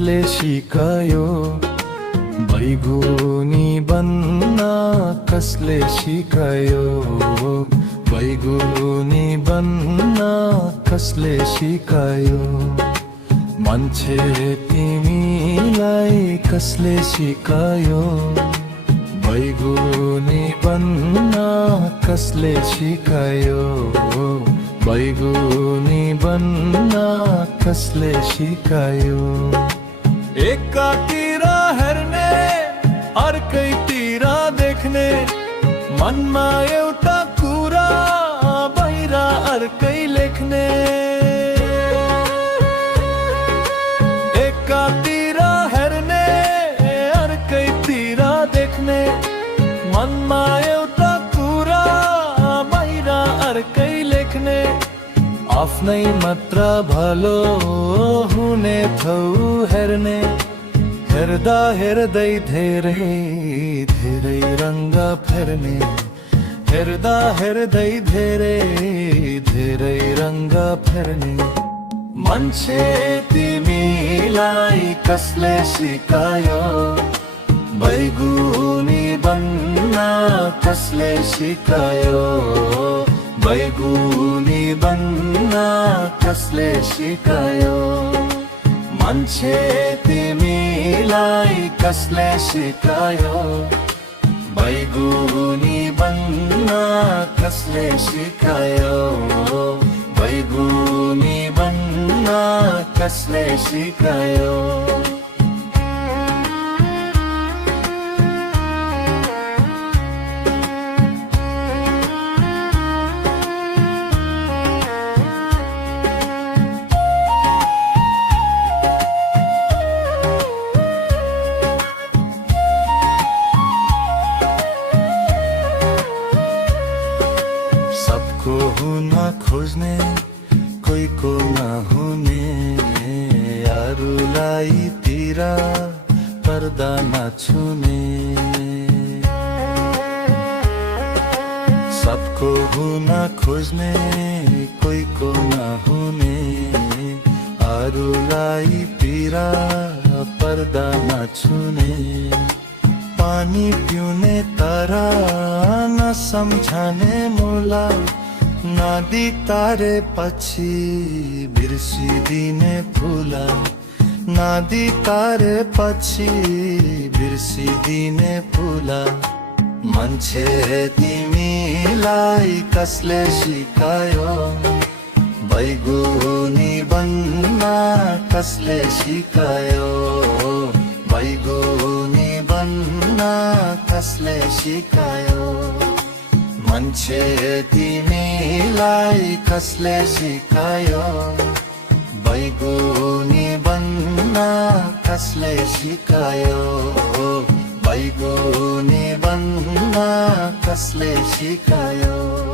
कसले सिकायो बैगुनी बन्न कसले सिकायो बैगुनी बन्न कसले सिकायो मान्छे तिमीलाई कसले सिकायो बैगुनी बन्न कसले सिकायो बैगुनी बन्न कसले सिकायो एकातिर हेर्ने अर्कैतिर देख्ने मनमा एउटा कुरा बाहिर अर्कै लेख्ने एकातिर हेर्ने अर्कैतिर देख्ने मनमा एउटा कुरा बाहिर अर्कै लेख्ने आफ्नै मात्र भलो हुने थौ हेर्ने हेर्दा हेर्दै धेरै धेरै रङ्ग फेर्ने हेर्दा हेर्दै धेरै धेरै रङ्ग फेर्ने मान्छे तिमीलाई कसले सिकायो बैगुनी बन्न कसले सिकायो बैगुनी बन्न कसले सिकायो मान्छे तिमीलाई कसले सिकायो बैगुनी बन्न कसले सिकायो बैगुनी बन्न कसले सिकायो सबको हुन खोज्ने कोहीको नहुने अरूलाई तिर पर्दा नछुने सबको हुन खोज्ने कोहीको नहुने अरूलाई तिर पर्दा नछुने पानी पिउने तर नसम्झने मुला नदी तारे पछि बिर्सिदिने फुला नदी तारे पछि बिर्सिदिने फुला मान्छे तिमीलाई कसले सिकायो बैगुनी बन्न कसले सिकायो बैगुनी बन्न कसले सिकायो मान्छे तिमीलाई कसले सिकायो बैगुनी बन्न कसले सिकायो बैगुनी बन्न कसले सिकायो